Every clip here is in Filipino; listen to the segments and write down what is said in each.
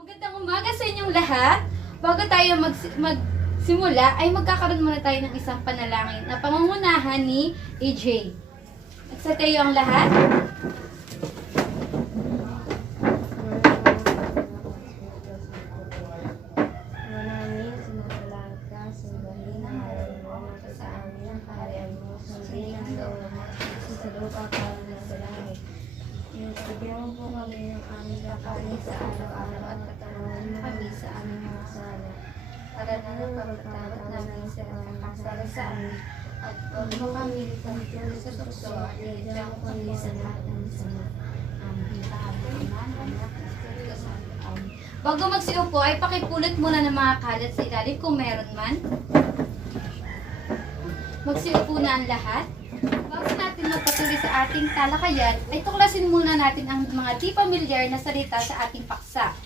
Magandang umaga sa inyong lahat. Bago tayo magsimula, ay magkakaroon muna tayo ng isang panalangin na pangungunahan ni AJ. Sa tayo ang lahat. Maraming sinasalamat ka, sumbahin ang ngalan mo, sa amin ang kaharian mo, sundin ang gawa mo, sa lupa para na sa langit. Bigyan mo po kami ng aming kakanin sa araw-araw at patawarin mo kami sa aming mga kasalanan. Para na ng pagkatawad namin sa nakakasala sa amin. At huwag mo kami itangkol sa tukso at iadya mo kami sa lahat ng sama. Amen. Bago magsiupo, ay pakipulot muna ng mga kalat sa ilalim kung meron man. Magsiupo na ang lahat. Bago natin magpatuloy sa ating talakayan, ay tuklasin muna natin ang mga di pamilyar na salita sa ating paksa.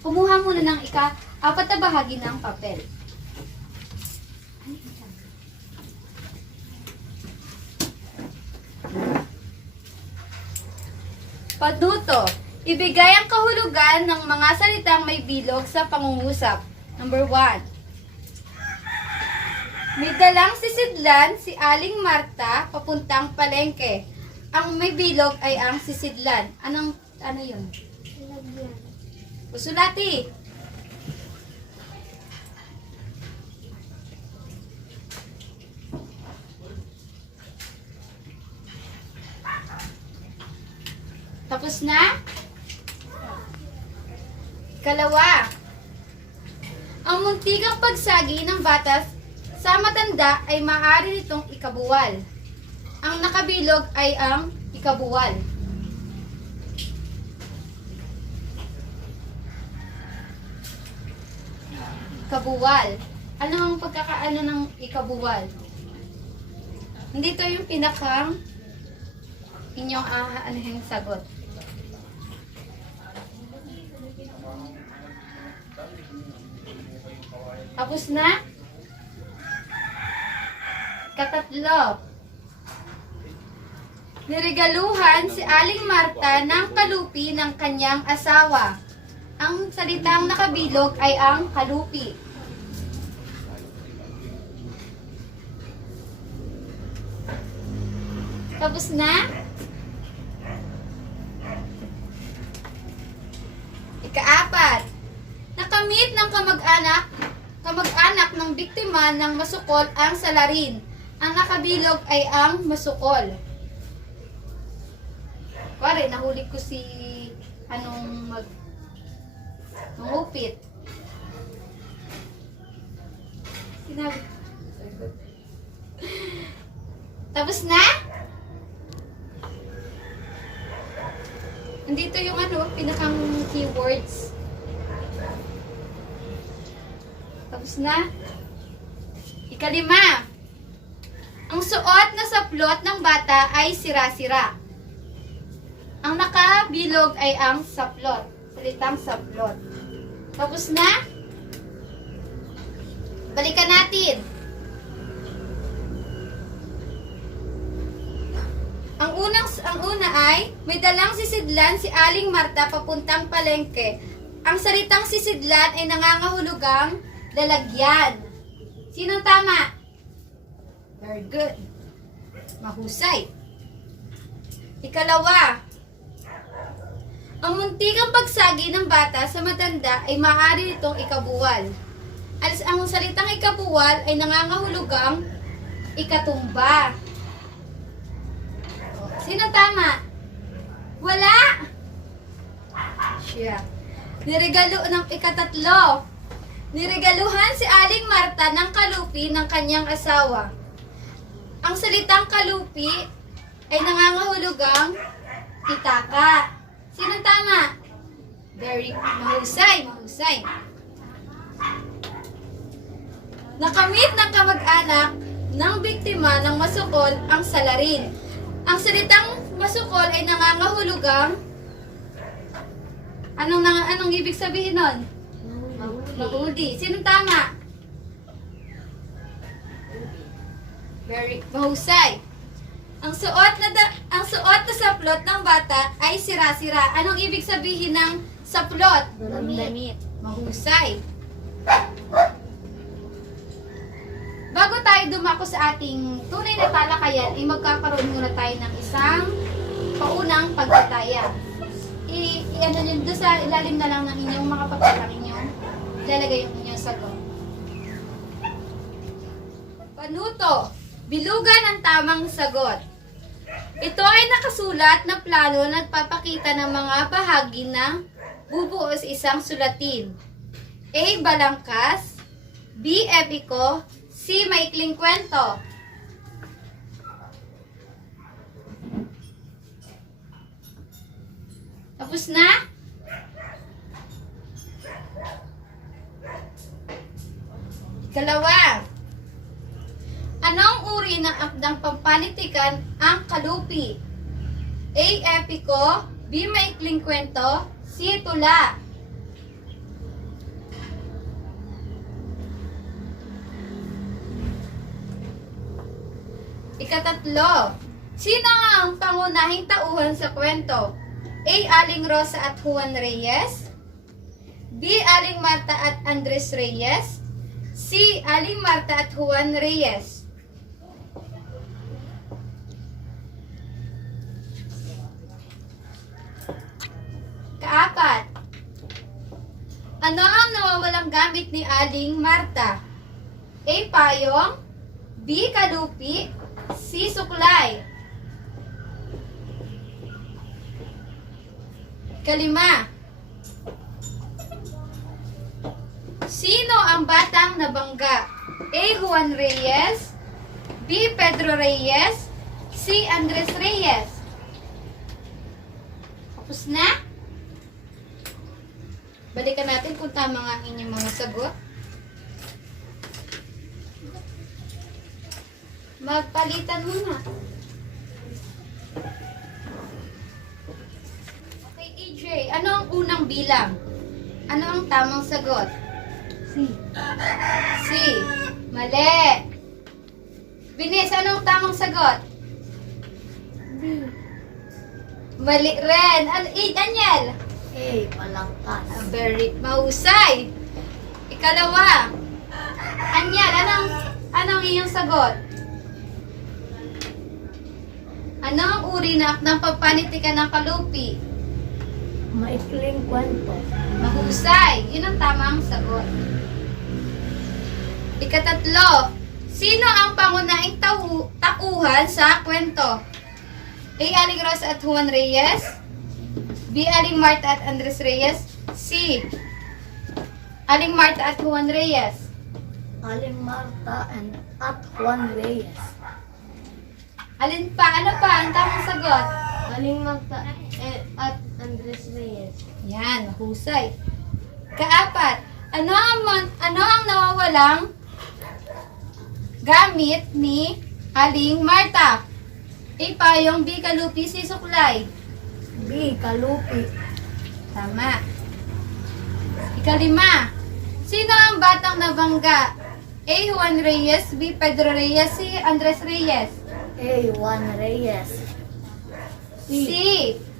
Kumuha muna ng ika-4 na bahagi ng papel. Paduto. Ibigay ang kahulugan ng mga salitang may bilog sa pangungusap. Number 1. May dalang sisidlan si Aling Marta papuntang palengke. Ang may bilog ay ang sisidlan. Ano yun? Usulati. Tapos na? Ikalawa. Ang muntikang pagsagi ng batas sa matanda ay maaari nitong ikabuwal. Ang nakabilog ay ang ikabuwal. Ikabuwal. Ano ang pagkakaano ng ikabuwal? Hindi to yung pinakang inyong aanuhin sagot. Tapos na? Katatlo. Niregaluhan si Aling Marta ng kalupi ng kanyang asawa. Ang salitang nakabilog ay ang kalupi. Tapos na? Ika-4. Nakamit ng kamag-anak ng biktima ng masukol ang salarin. Ang nakabilog ay ang masukol. Pare, nahuli ko si mangupit. Sinabi. Tapos na? Andito yung pinakang keywords. Tapos na? Ika-5. Ang suot na saplot ng bata ay sira-sira. Ang nakabilog ay ang saplot. Salitang saplot. Tapos na? Balikan natin. Ang una ay, may dalang sisidlan si Aling Marta papuntang palengke. Ang salitang sisidlan ay nangangahulugang lalagyan. Sinong tama? Very good. Mahusay. Ikalawa. Ang muntikang pagsagi ng bata sa matanda ay maaari nitong ikabuwal. Ang salitang ikabuwal ay nangangahulugang ikatumba. Sino tama? Wala! Siya. Ika-3. Niregaluhan si Aling Marta ng kalupi ng kanyang asawa. Ang salitang kalupi ay nangangahulugang pitaka. Sino tama? Very mahusay. Nakamit ng kamag-anak ng biktima ng masukol ang salarin. Ang salitang masukol ay nangangahulugang anong ibig sabihin nun? Mahuli. Sino tama? Very mahusay. Ang suot na saplot ng bata ay sira-sira. Anong ibig sabihin ng saplot? Damit. Mahusay. Bago tayo dumako sa ating tunay na talakayan, ay magkakaroon muna tayo ng isang paunang pagtataya. Ano yun, doon sa ilalim na lang ng inyong mga papel ang inyong ilalagay yung inyong sagot. Panuto. Bilugan ang tamang sagot. Ito ay nakasulat na plano na nagpapakita ng mga bahagi na bubuo sa isang sulatin. A. Balangkas. B. Epiko. C. Maikling kwento. Tapos na? Ikalawa. Anong uri ng akdang pampanitikan ang kalupi? A. Epiko. B. Maikling kwento. C. Tula. Ikatatlo. Sino ang pangunahing tauhan sa kwento? A. Aling Rosa at Juan Reyes. B. Aling Marta at Andres Reyes. C. Aling Marta at Juan Reyes. Kaapat. Ano ang nawawalang gamit ni Aling Marta? A. Payong. B. Kalupi. C. Suklay. Kalima. Sino ang batang nabangga? A. Juan Reyes. B. Pedro Reyes. C. Andres Reyes. Tapos na? Balikan natin kung tama nga ang inyong mga sagot. Magpalitan muna. Okay, EJ, ano ang unang bilang? Ano ang tamang sagot? C. C. Mali. Binis, ano ang tamang sagot? B. Mali rin. Daniel? A. Balangkas. Very mahusay. Ikalawa. Anyal, anong iyong sagot? Ano ang uri na akdang pagpanitikan ng kalupi? Maikling kwento. Mahusay. Yun ang tamang sagot. Ikatatlo. Sino ang pangunahing tauhan sa kwento? A. Aling Rosa at Juan Reyes. B. Aling Marta at Andres Reyes. C. Aling Marta at Juan Reyes. Aling Marta at Juan Reyes. Alin pa? Ano pa ang tamang sagot? Aling Marta at Andres Reyes. Yan, mahusay. Kaapat. Ano ang nawawalang gamit ni Aling Marta? A. Payong. B. Kalupi. C. Suklay. B. Kalupi. Tama. Ikalima. Sino ang batang nabangga? A. Juan Reyes. B. Pedro Reyes. C. Andres Reyes. A. Juan Reyes. C.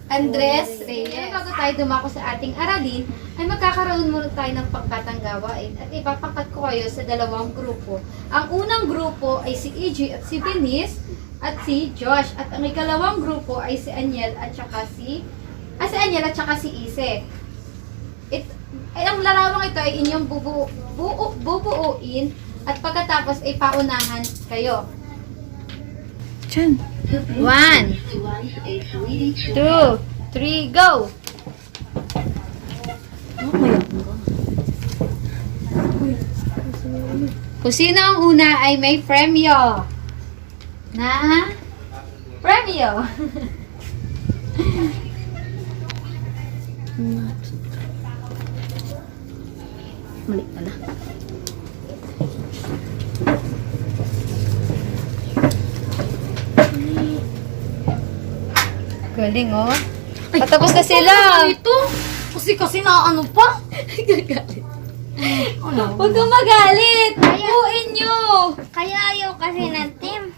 Andres Reyes. Bago tayo dumako sa ating aralin, ay magkakaroon muna tayo ng pangkatang gawain at ipapangkat ko kayo sa dalawang grupo. Ang unang grupo ay si EJ at si Benice at si Josh. At ang ikalawang grupo ay si Aniel at saka si Ise. Ang larawang ito ay inyong bubuuin at pagkatapos ay paunahan kayo. 1, 2, 3, go! Kung sino ang una ay may premyo. Na? Premyo. Mali pala. Galing, oh. Patapos na sila. Ito? Kasi na ano pa? Huwag kang magalit. Buuin nyo. Kaya ayaw kasi ng team.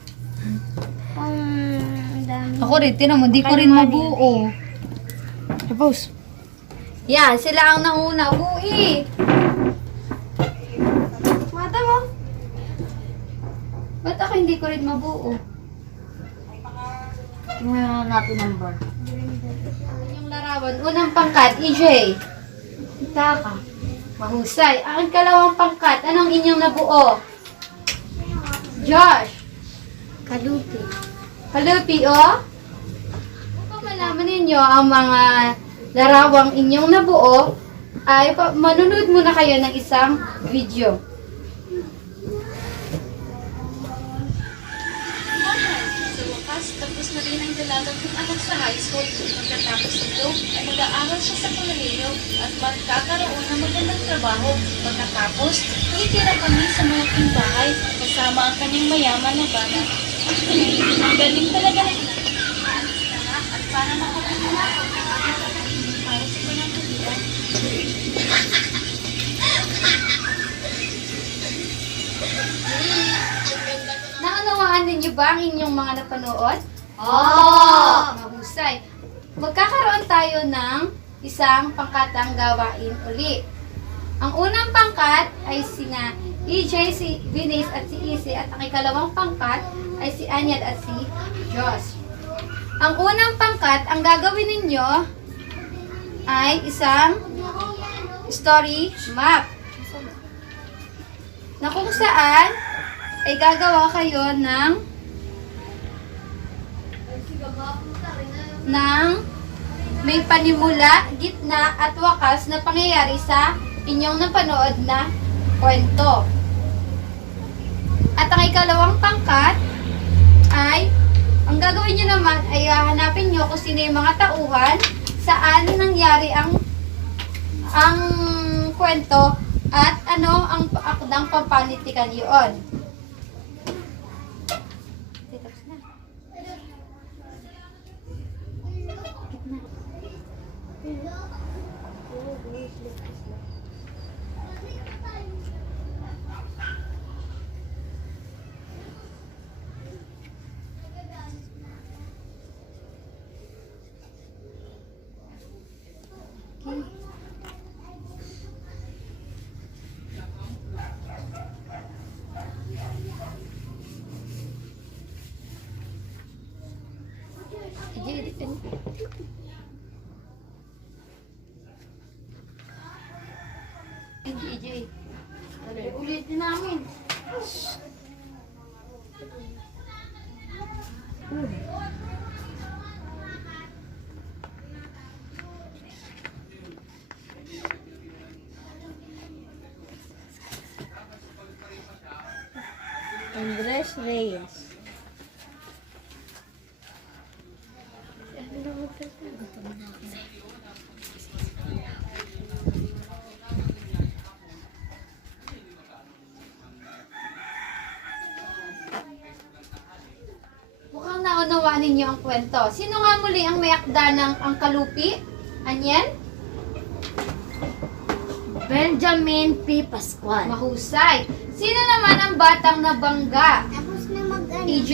Ako rin, tinan mo, di ko rin mabuo. Tapos. Yan, sila ang nauna. Uy! Mata mo. Ba't ako hindi ko rin mabuo? Ngayon natin number. Yung larawan, unang pangkat, EJ. Taka. Mahusay. Ang kalawang pangkat, anong inyong nabuo? Josh. Kalupi. Kalupi, oh. Kung malaman ninyo ang mga larawang inyong nabuo, ay manunod muna kayo ng isang video. Sa wakas, tapos na rin ang dalaga kong anak sa high school. Pagkatapos nito, ay mag-aaral siya sa kolehiyo at magkakaroon ng magandang trabaho. Pagkatapos, itira kami sa malaking bahay kasama ang kanyang mayaman na bana. Ang galing talaga na at para makaroon na ako ng aking kakainin para sa panangkulitan. Naunawaan ninyo ba ang inyong mga napanood? Mahusay. Magkakaroon tayo ng isang pangkatang gawain uli. Ang unang pangkat ay sina EJ, si Venice at si Isi, at ang ikalawang pangkat ay si Anyad at si Josh. Ang unang pangkat, ang gagawin ninyo ay isang story map na kung saan ay gagawa kayo ng may panimula, gitna at wakas na pangyayari sa inyong napanood na kwento. At ang ikalawang pangkat ay ang gagawin nyo naman ay hanapin nyo kung sino yung mga tauhan, saan nangyari ang kwento at ano ang akdang pampanitikan yun. Tapos na. EJ. Ulitin namin. Andres Reyes. Mukhang naunawaan ninyo ang kwento. Sino nga muli ang may akda ng ang kalupi? Anyan? Benjamin P. Pascual. Mahusay. Sino naman ang batang nabangga? Tapos na EJ?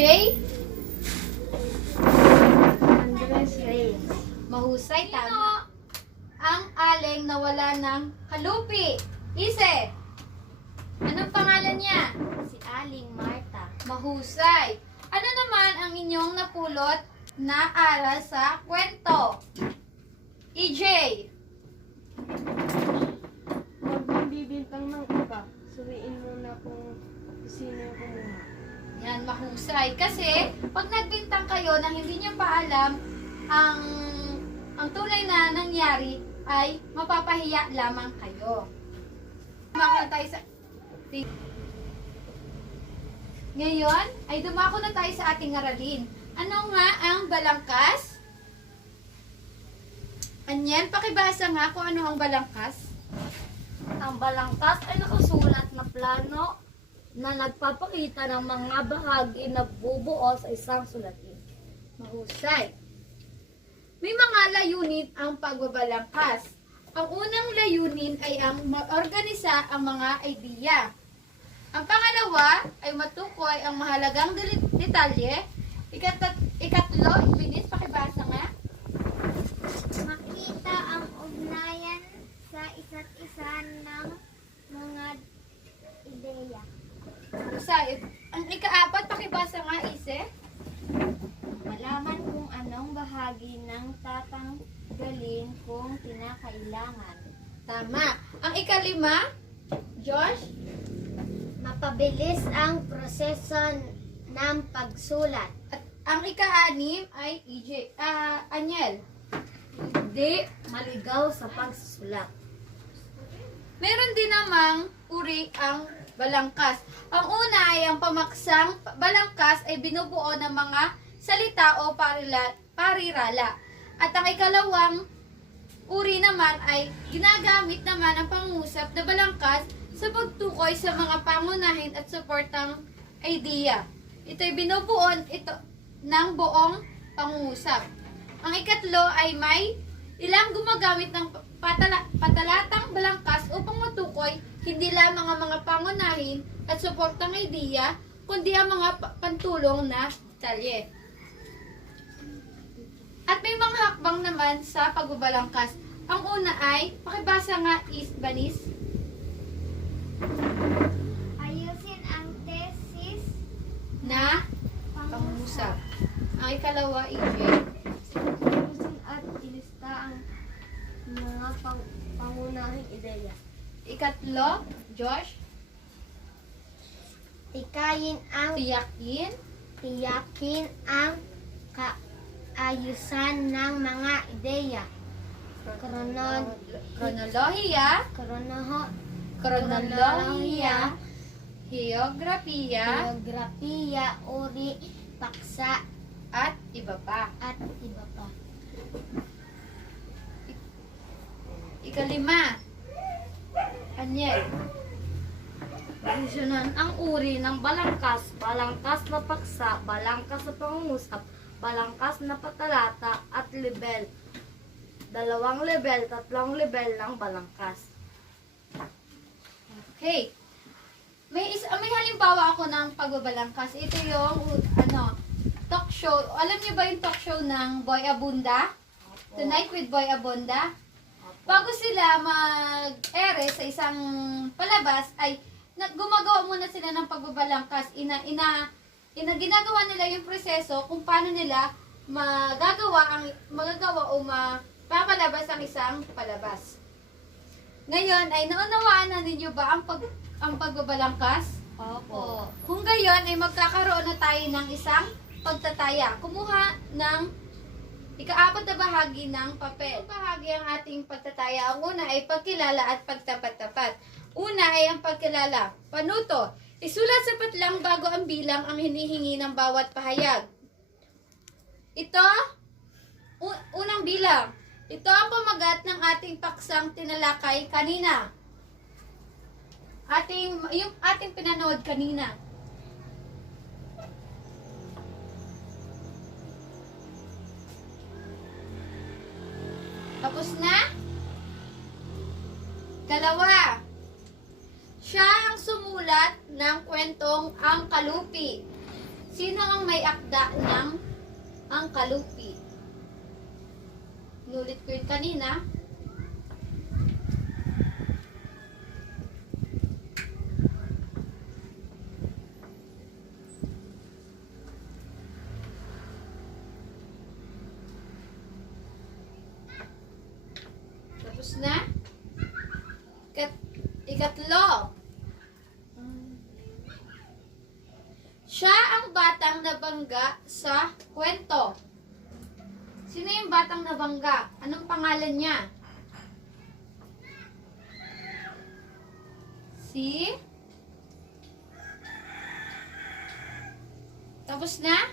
Andres Reyes. Mahusay, tama. Ang aleng na wala ng kalupi. Ise. Anong pangalan niya? Si Aling Marta. Mahusay. Ano naman ang inyong napulot na aral sa kwento? EJ. Huwag mong bibintang ng iba. Suriin muna kung sino yung kumuha. Yan, mahusay. Kasi, pag nagbintang kayo na hindi nyo pa alam, ang tunay na nangyari ay mapapahiya lamang kayo. Dumako na tayo sa... Ngayon, ay dumako na tayo sa ating aralin. Ano nga ang balangkas? Anyan, pakibasa nga kung ano ang balangkas. Ang balangkas ay nakasulat na plano na nagpapakita ng mga bahagi na bubuo sa isang sulatin. Mahusay. May mga layunin ang pagbabalangkas. Ang unang layunin ay ang maorganisa ang mga idea. Ang pangalawa ay matukoy ang mahalagang detalye Ikatlo, bilis, pakibasa nga. Makita ang ugnayan sa isa't isa ng mga ideya. Ang ikaapat, pakibasa nga, Ise. Malaman kung anong bahagi ng tatanggalin kung kinakailangan. Tama. Ang ikalima, Josh. Mapabilis ang proseso ng pagsulat. At ang ika-anim ay Anyel. Hindi maligaw sa pagsusulat. Meron din namang uri ang balangkas. Ang una ay ang pamaksang balangkas ay binubuo ng mga salita o parirala. At ang ikalawang uri naman ay ginagamit naman ang pangungusap na balangkas sa pagtukoy sa mga pangunahin at suportang idea. Ito'y binubuo ng buong pangungusap. Ang ikatlo ay may ilang gumagamit ng patalatang balangkas upang matukoy hindi lamang ang mga pangunahin at suportang idea, kundi ang mga pantulong na detalye. At may mga hakbang naman sa pagbabalangkas. Ang una ay, pakibasa nga Banis. Ayusin ang thesis Na pangungusap. Ang ikalawa, EJ. Ayusin at ilista ang mga pangunahing ideya. Ikatlo, Josh. Tikayin ang Tiyakin. ang kaayusan ng mga ideya. Kronolohiya. Geografiya. Uri, paksa, At iba pa. at iba pa. Ikalima. Anyel. Desisyonan ang uri ng balangkas, balangkas na paksa, balangkas na pangungusap, balangkas na patalata, at lebel. 2 lebel, 3 lebel ng balangkas. Okay. May halimbawa ako ng pagbabalangkas. Ito yung talk show. Alam niyo ba yung talk show ng Boy Abunda? Tonight with Boy Abunda? Bago sila mag-ere sa isang palabas ay gumagawa muna sila ng pagbabalangkas. Ginagawa nila yung proseso kung paano nila magagawa o mapapalabas ang isang palabas. Ngayon ay naunawaan na ninyo ba ang pagbabalangkas? Opo. Kung gayon ay magkakaroon na tayo ng isang pagtataya. Kumuha ng ika-4 na bahagi ng papel. Bahagi ang ating pagtataya. Ang una ay pagkilala at pagtapat-tapat. Una ay ang pagkilala. Panuto. Isulat sapat lang bago ang bilang ang hinihingi ng bawat pahayag. Ito, unang bilang. Ito ang pamagat ng ating paksang tinalakay kanina. Yung ating pinanood kanina. Tapos na? Dalawa. Siya ang sumulat ng kwentong Ang Kalupi. Sino ang may akda ng Ang Kalupi? Nulit ko yun kanina. Tapos na? Ikatlo. Siya ang batang nabangga sa kwento. Sino yung batang nabangga? Anong pangalan niya? Tapos na?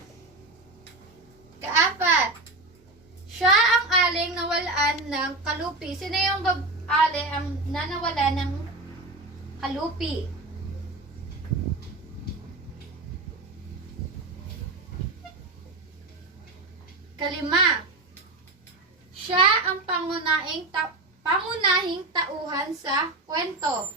Kaapat. Siya ang aling nawalaan ng kalupi. Sino yung ale ang nanawala ng kalupi? Kalima. Siya ang pangunahing tauhan sa kwento.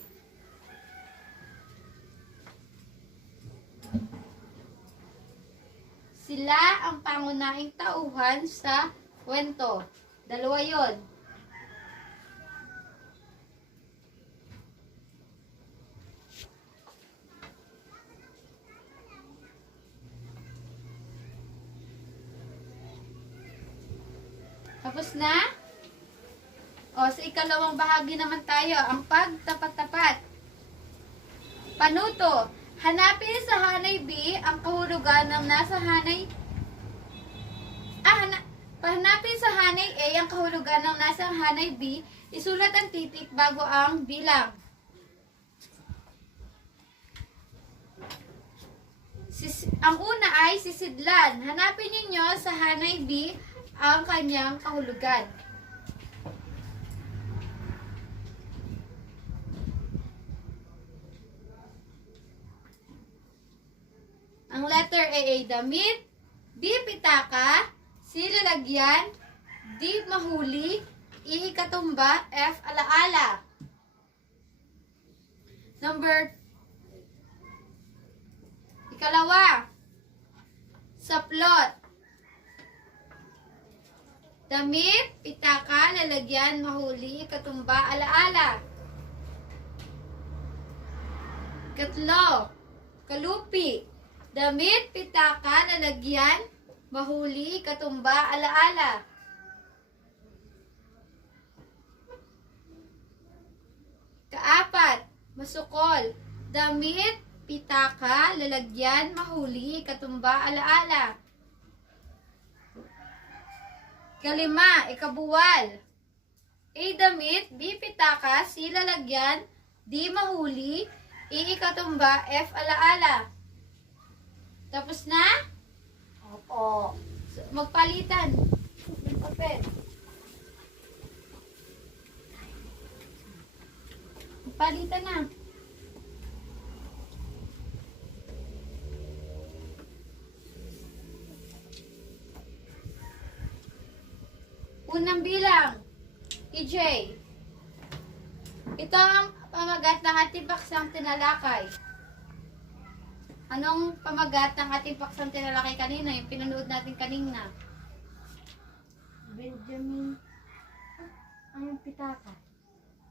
Sila ang pangunahing tauhan sa kwento. Dalawa yon. Tapos na? O, sa ikalawang bahagi naman tayo, ang pagtapat-tapat. Panuto, hanapin sa hanay B ang kahulugan ng nasa hanay Hanapin sa hanay A ang kahulugan ng nasa hanay B, isulat ang titik bago ang bilang. Ang una ay sisidlan. Hanapin ninyo sa hanay B ang kanyang kahulugan. Ang letter A ay damit, B pitaka, C lalagyan, D mahuli, E katumba, F alaala. Ikalawa, saplot. Damit, pitaka, lalagyan, mahuli, katumba, alaala. Katlo, kalupi. Damit, pitaka, lalagyan, mahuli, katumba, alaala. Kaapat, masukol. Damit, pitaka, lalagyan, mahuli, katumba, alaala. Kalima, ikabuwal. A damit, B pitaka, C lalagyan, D mahuli, E ikatumba, F alaala. Tapos na? Opo. Magpalitan ng papel. Magpalitan na. Unang bilang, EJ. Ito ang pamagat ng ating paksang tinalakay. Anong pamagat ng ating paksang tinalakay kanina? Yung pinanood natin kanina. Benjamin. Ang pitaka.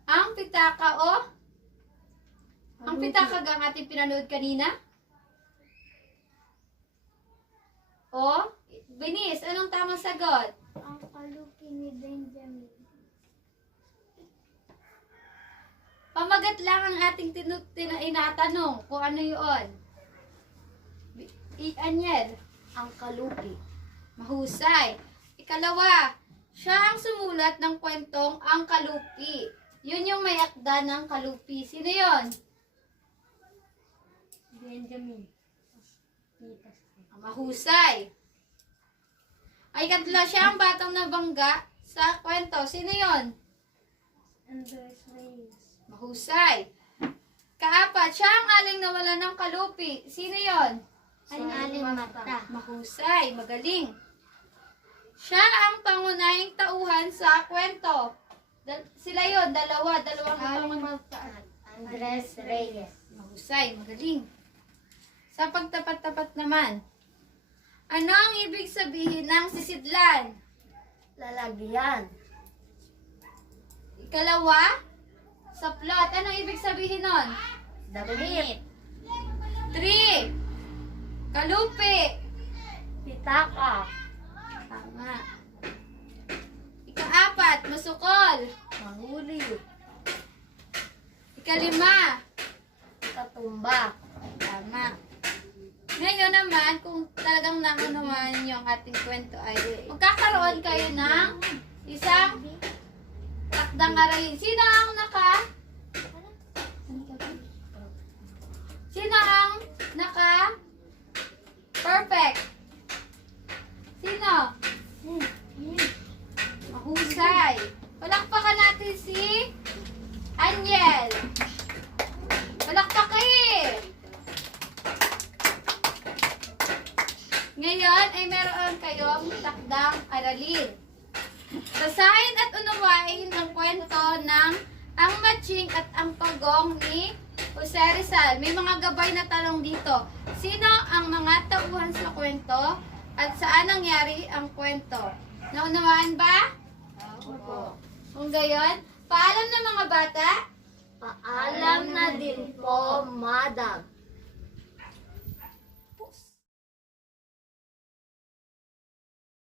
Ang pitaka o? Ang pitaka ang ating pinanood kanina? O? Binis, anong tamang sagot? Ang kalupi ni Benjamin. Pamagat lang ang ating inatanong kung ano yun. Anyel, Ang kalupi. mahusay. Ikalawa, siya ang sumulat ng kwentong Ang Kalupi. Yun yung may akda ng kalupi. Sino yun? Benjamin. Mahusay. Ay, katlo, siya ang batang nabangga sa kwento. Sino yun? Andres Reyes. Mahusay. Kaapat, siya ang aling nawala ng kalupi. Sino yun? Ay, aling mata. Mahusay. Magaling. Siya ang pangunahing tauhan sa kwento. Sila yun, dalawang pangunahing. Andres Reyes. Mahusay. Magaling. Sa pagtapat-tapat naman. Ano ang ibig sabihin ng sisidlan? Lalagyan. Ikalawa, saplot. Anong ibig sabihin nun? Damit. 3. Kalupi. Pitaka. Tama. Ika-4, masukol. Mahuli. Ika-5, Katumba. tama. Ngayon naman, kung talagang naunawan niyo ang ating kwento ay magkakaroon kayo ng isang takdang aralin. Sino ang perfect? Sino? Mahusay. Palakpakan natin si Anyel. Palakpakan eh. Ngayon ay meron kayong takdang aralin. Basahin at unawain ang kwento ng Ang Matching at ang Pagong ni Jose Rizal. May mga gabay na tanong dito. Sino ang mga tauhan sa kwento? At saan nangyari ang kwento? Naunawaan ba? Opo. Kung gayon, paalam na mga bata. Paalam na din po, Madam.